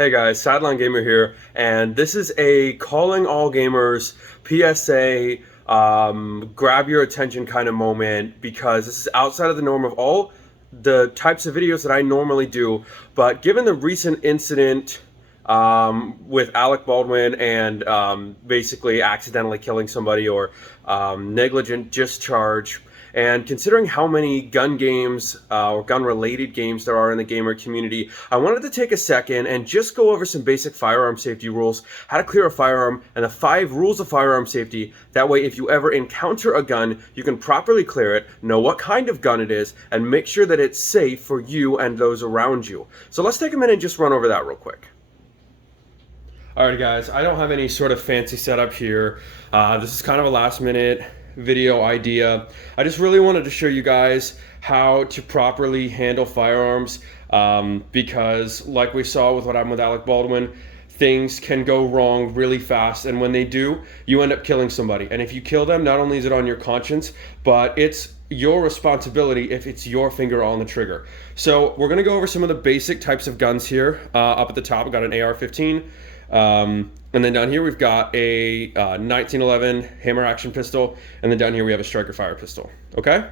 Hey guys, Sideline Gamer here, and this is a calling all gamers PSA, grab your attention kind of moment, because this is outside of the norm of all the types of videos that I normally do. But given the recent incident with Alec Baldwin and basically accidentally killing somebody or negligent discharge, and considering how many gun games or gun-related games there are in the gamer community, I wanted to take a second and just go over some basic firearm safety rules, how to clear a firearm, and the 5 rules of firearm safety. That way, if you ever encounter a gun, you can properly clear it, know what kind of gun it is, and make sure that it's safe for you and those around you. So let's take a minute and just run over that real quick. Alright guys, I don't have any sort of fancy setup here. This is kind of a last minute video idea. I just really wanted to show you guys how to properly handle firearms, because like we saw with what happened with Alec Baldwin, things can go wrong really fast, and when they do, you end up killing somebody. And if you kill them, not only is it on your conscience, but it's your responsibility if it's your finger on the trigger. So we're going to go over some of the basic types of guns here. Up at the top, we've got an AR-15. And then down here we've got a 1911 hammer action pistol, and then down here we have a striker fire pistol. Okay,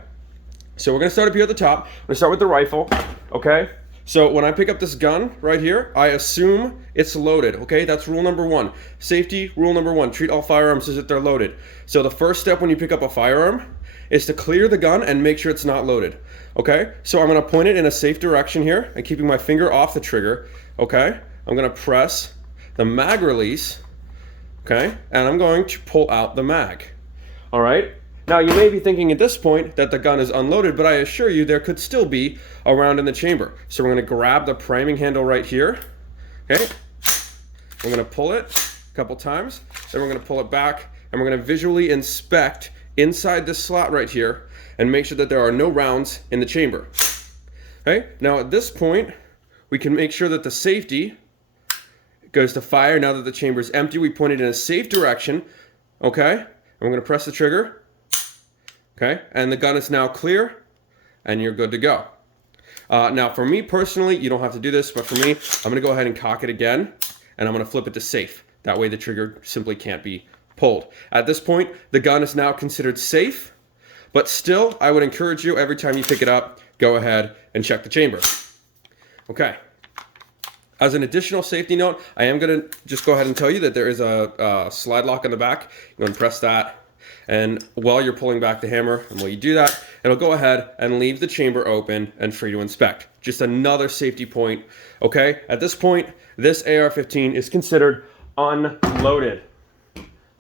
so we're gonna start up here at the top. We're gonna start with the rifle. Okay, so when I pick up this gun right here, I assume it's loaded. Okay, that's rule number 1. Safety rule number 1: treat all firearms as if they're loaded. So the first step when you pick up a firearm is to clear the gun and make sure it's not loaded. Okay, so I'm gonna point it in a safe direction here and keeping my finger off the trigger. Okay, I'm gonna press the mag release, okay, and I'm going to pull out the mag. All right, now you may be thinking at this point that the gun is unloaded, but I assure you there could still be a round in the chamber. So we're going to grab the priming handle right here, okay, we're going to pull it a couple times, then we're going to pull it back, and we're going to visually inspect inside this slot right here and make sure that there are no rounds in the chamber. Okay, now at this point we can make sure that the safety goes to fire. Now that the chamber is empty, we point it in a safe direction, okay, and we're going to press the trigger, okay, and the gun is now clear and you're good to go. Now for me personally, you don't have to do this, but for me, I'm going to go ahead and cock it again, and I'm going to flip it to safe. That way the trigger simply can't be pulled. At this point, the gun is now considered safe, but still I would encourage you, every time you pick it up, go ahead and check the chamber. Okay. As an additional safety note, I am going to just go ahead and tell you that there is a slide lock in the back. You're going to press that, and while you're pulling back the hammer, and while you do that, it'll go ahead and leave the chamber open and free to inspect. Just another safety point. Okay, at this point, this AR-15 is considered unloaded.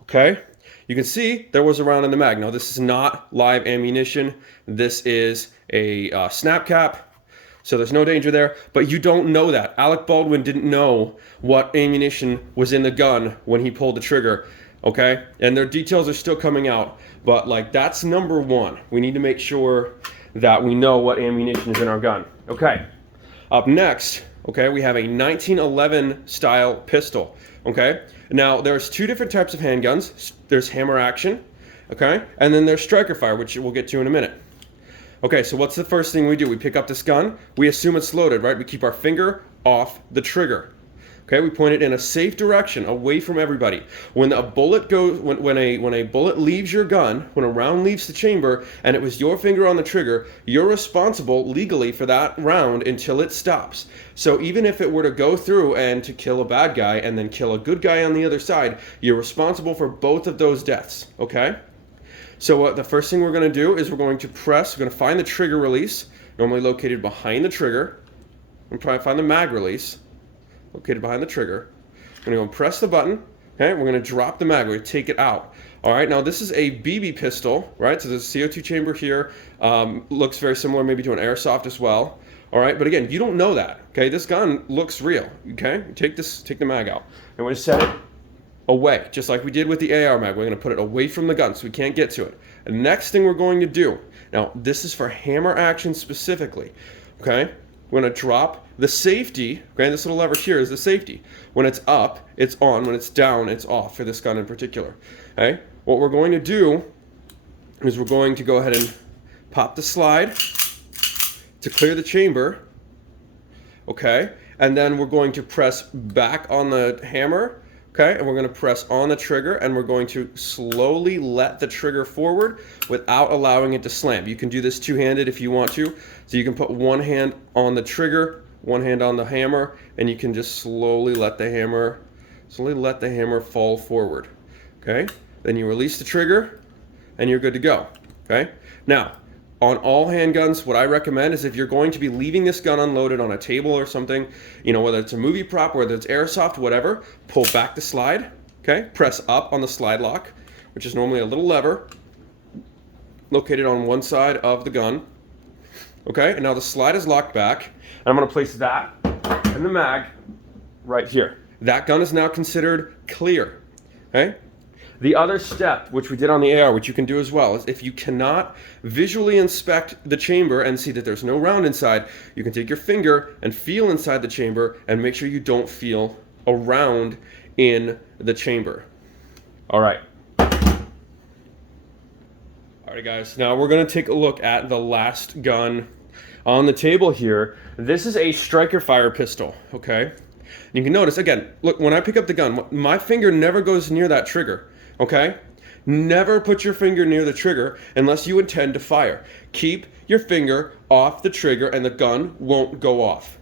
Okay, you can see there was a round in the mag. Now this is not live ammunition. This is a snap cap. So there's no danger there, but you don't know that. Alec Baldwin didn't know what ammunition was in the gun when he pulled the trigger, okay? And their details are still coming out, but like that's number 1. We need to make sure that we know what ammunition is in our gun. Okay, up next, okay, we have a 1911 style pistol, okay? Now there's 2 different types of handguns. There's hammer action, okay? And then there's striker fire, which we'll get to in a minute. Okay, so what's the first thing we do? We pick up this gun, we assume it's loaded, right? We keep our finger off the trigger. Okay, we point it in a safe direction, away from everybody. When a bullet goes, when a bullet leaves your gun, when a round leaves the chamber, and it was your finger on the trigger, you're responsible legally for that round until it stops. So even if it were to go through and to kill a bad guy and then kill a good guy on the other side, you're responsible for both of those deaths, okay? So the first thing we're going to do is we're going to find the trigger release, normally located behind the trigger. We're going to find the mag release, located behind the trigger. We're going to go and press the button, okay? We're going to drop the mag, we're going to take it out. All right, now this is a BB pistol, right? So there's a CO2 chamber here, looks very similar maybe to an airsoft as well. All right, but again, you don't know that, okay? This gun looks real, okay? Take the mag out, and we're going to set it away, just like we did with the AR mag. We're going to put it away from the gun so we can't get to it. The next thing we're going to do, now this is for hammer action specifically, okay? We're going to drop the safety, okay? This little lever here is the safety. When it's up, it's on. When it's down, it's off for this gun in particular, okay? What we're going to do is we're going to go ahead and pop the slide to clear the chamber, okay? and then we're going to press back on the hammer, okay? And we're going to press on the trigger, and we're going to slowly let the trigger forward without allowing it to slam. You can do this two-handed if you want to. So you can put one hand on the trigger, one hand on the hammer, and you can just slowly let the hammer fall forward, okay? Then you release the trigger, and you're good to go, okay? Now, on all handguns, what I recommend is if you're going to be leaving this gun unloaded on a table or something, you know, whether it's a movie prop, whether it's airsoft, whatever, pull back the slide, okay? Press up on the slide lock, which is normally a little lever located on one side of the gun, okay? And now the slide is locked back, and I'm gonna place that and the mag right here. That gun is now considered clear, okay? The other step, which we did on the AR, which you can do as well, is if you cannot visually inspect the chamber and see that there's no round inside, you can take your finger and feel inside the chamber and make sure you don't feel a round in the chamber. All right. All right, guys. Now we're going to take a look at the last gun on the table here. This is a striker fire pistol, okay? You can notice, again, look, when I pick up the gun, my finger never goes near that trigger. Okay? Never put your finger near the trigger unless you intend to fire. Keep your finger off the trigger and the gun won't go off.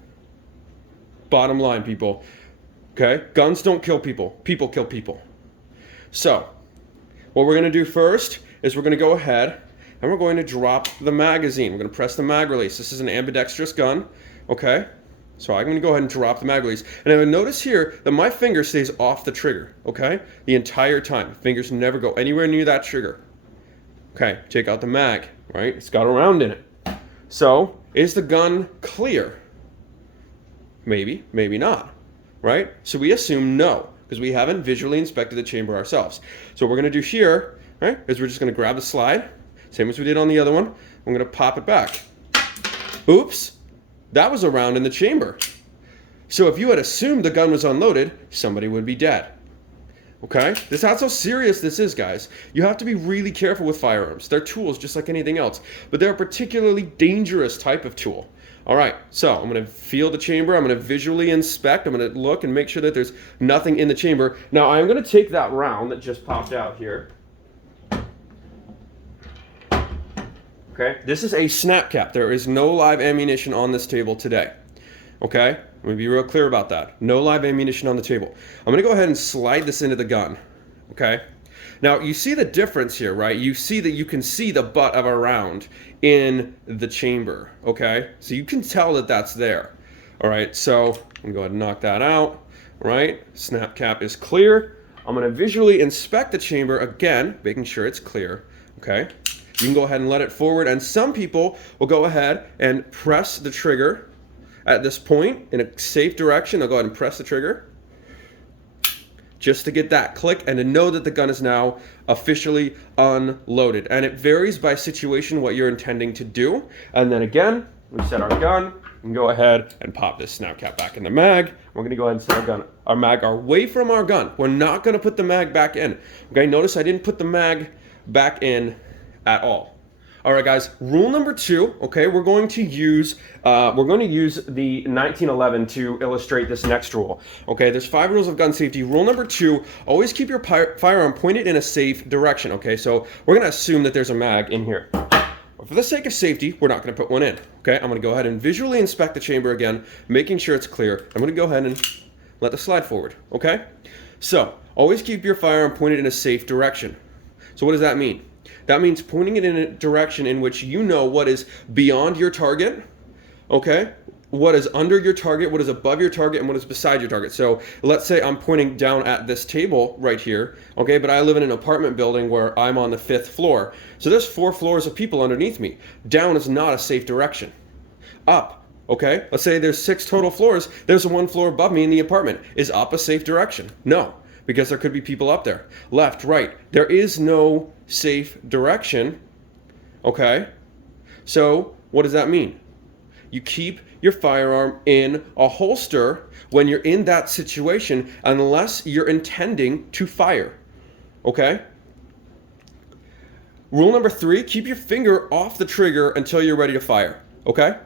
Bottom line, people. Okay? Guns don't kill people. People kill people. So, what we're going to do first is we're going to go ahead and we're going to drop the magazine. We're going to press the mag release. This is an ambidextrous gun. Okay? So I'm going to go ahead and drop the mag release. And I would notice here that my finger stays off the trigger, okay? The entire time. Fingers never go anywhere near that trigger. Okay, take out the mag, right? It's got a round in it. So, is the gun clear? Maybe, maybe not, right? So we assume no, because we haven't visually inspected the chamber ourselves. So what we're going to do here, right, is we're just going to grab the slide, same as we did on the other one. I'm going to pop it back. Oops. That was a round in the chamber. So if you had assumed the gun was unloaded, somebody would be dead. Okay? This is how serious this is, guys. You have to be really careful with firearms. They're tools just like anything else, but they're a particularly dangerous type of tool. All right, so I'm going to feel the chamber. I'm going to visually inspect. I'm going to look and make sure that there's nothing in the chamber. Now, I'm going to take that round that just popped out here. Okay, this is a snap cap. There is no live ammunition on this table today. Okay, let me be real clear about that. No live ammunition on the table. I'm going to go ahead and slide this into the gun. Okay, now you see the difference here, right? You see that you can see the butt of a round in the chamber. Okay, so you can tell that that's there. All right, so I'm going to go ahead and knock that out. Right, snap cap is clear. I'm going to visually inspect the chamber again, making sure it's clear. Okay. You can go ahead and let it forward, and some people will go ahead and press the trigger at this point in a safe direction. They'll go ahead and press the trigger just to get that click and to know that the gun is now officially unloaded. And it varies by situation what you're intending to do. And then again, we set our gun and go ahead and pop this snap cap back in the mag. We're going to go ahead and set our mag away from our gun. We're not going to put the mag back in. Okay, notice I didn't put the mag back in at all. All right, guys. Rule number 2. Okay, we're going to use the 1911 to illustrate this next rule. Okay, there's 5 rules of gun safety. Rule number 2: always keep your firearm pointed in a safe direction. Okay, so we're going to assume that there's a mag in here. But for the sake of safety, we're not going to put one in. Okay, I'm going to go ahead and visually inspect the chamber again, making sure it's clear. I'm going to go ahead and let the slide forward. Okay, so always keep your firearm pointed in a safe direction. So what does that mean? That means pointing it in a direction in which you know what is beyond your target, okay? What is under your target, what is above your target, and what is beside your target. So let's say I'm pointing down at this table right here, okay? But I live in an apartment building where I'm on the 5th floor. So there's 4 floors of people underneath me. Down is not a safe direction. Up, okay? Let's say there's 6 total floors. There's 1 floor above me in the apartment. Is up a safe direction? No, because there could be people up there. Left, right. There is no safe direction, okay? So what does that mean? You keep your firearm in a holster when you're in that situation unless you're intending to fire, okay? Rule number 3, keep your finger off the trigger until you're ready to fire, okay?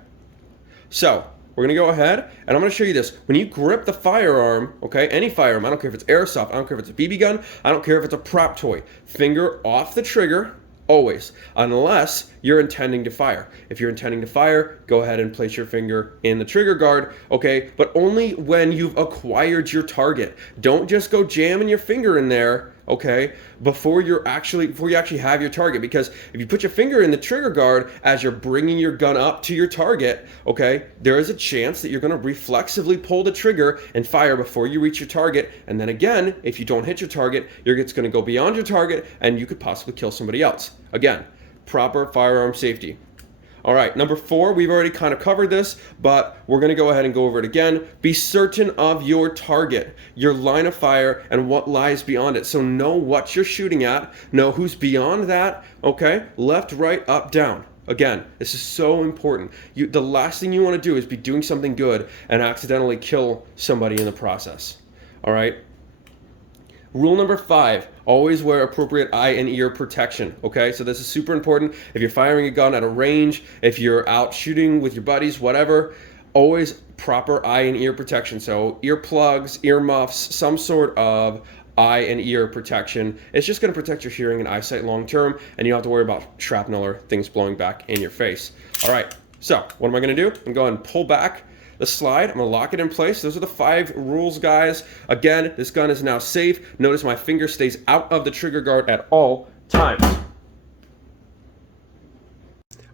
So we're gonna go ahead and I'm gonna show you this. When you grip the firearm, okay, any firearm, I don't care if it's airsoft, I don't care if it's a BB gun, I don't care if it's a prop toy, finger off the trigger, always, unless you're intending to fire. If you're intending to fire, go ahead and place your finger in the trigger guard, okay? But only when you've acquired your target. Don't just go jamming your finger in there, okay, before you actually have your target, because if you put your finger in the trigger guard as you're bringing your gun up to your target, okay, there is a chance that you're going to reflexively pull the trigger and fire before you reach your target, and then again, if you don't hit your target, it's going to go beyond your target and you could possibly kill somebody else. Again, proper firearm safety. All right, number 4, we've already kind of covered this, but we're going to go ahead and go over it again. Be certain of your target, your line of fire, and what lies beyond it. So know what you're shooting at, know who's beyond that, okay? Left, right, up, down. Again, this is so important. The last thing you want to do is be doing something good and accidentally kill somebody in the process. All right? Rule number 5, always wear appropriate eye and ear protection, okay? So this is super important. If you're firing a gun at a range, if you're out shooting with your buddies, whatever, always proper eye and ear protection. So earplugs, earmuffs, some sort of eye and ear protection. It's just going to protect your hearing and eyesight long term, and you don't have to worry about shrapnel or things blowing back in your face. All right, so what am I going to do? I'm going to go ahead and pull back the slide. I'm going to lock it in place. Those are the 5 rules, guys. Again, this gun is now safe. Notice my finger stays out of the trigger guard at all times.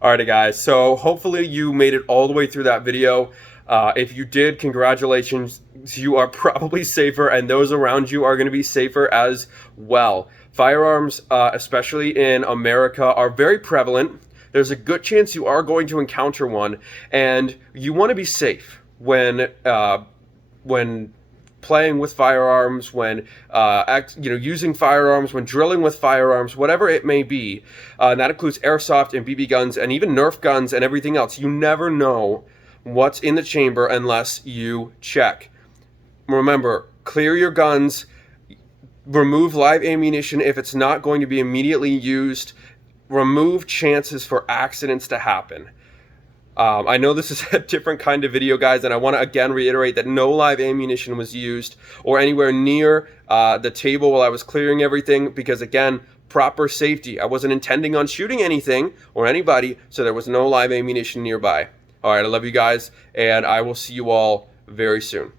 Alrighty, guys. So hopefully you made it all the way through that video. If you did, congratulations. You are probably safer, and those around you are going to be safer as well. Firearms, especially in America, are very prevalent. There's a good chance you are going to encounter one, and you want to be safe when playing with firearms, when using firearms, when drilling with firearms, whatever it may be. And that includes airsoft and BB guns and even Nerf guns and everything else. You never know what's in the chamber unless you check. Remember, clear your guns, remove live ammunition if it's not going to be immediately used. Remove chances for accidents to happen. I know this is a different kind of video, guys, and I want to again reiterate that no live ammunition was used or anywhere near the table while I was clearing everything, because again, proper safety. I wasn't intending on shooting anything or anybody, so there was no live ammunition nearby. All right, I love you guys, and I will see you all very soon.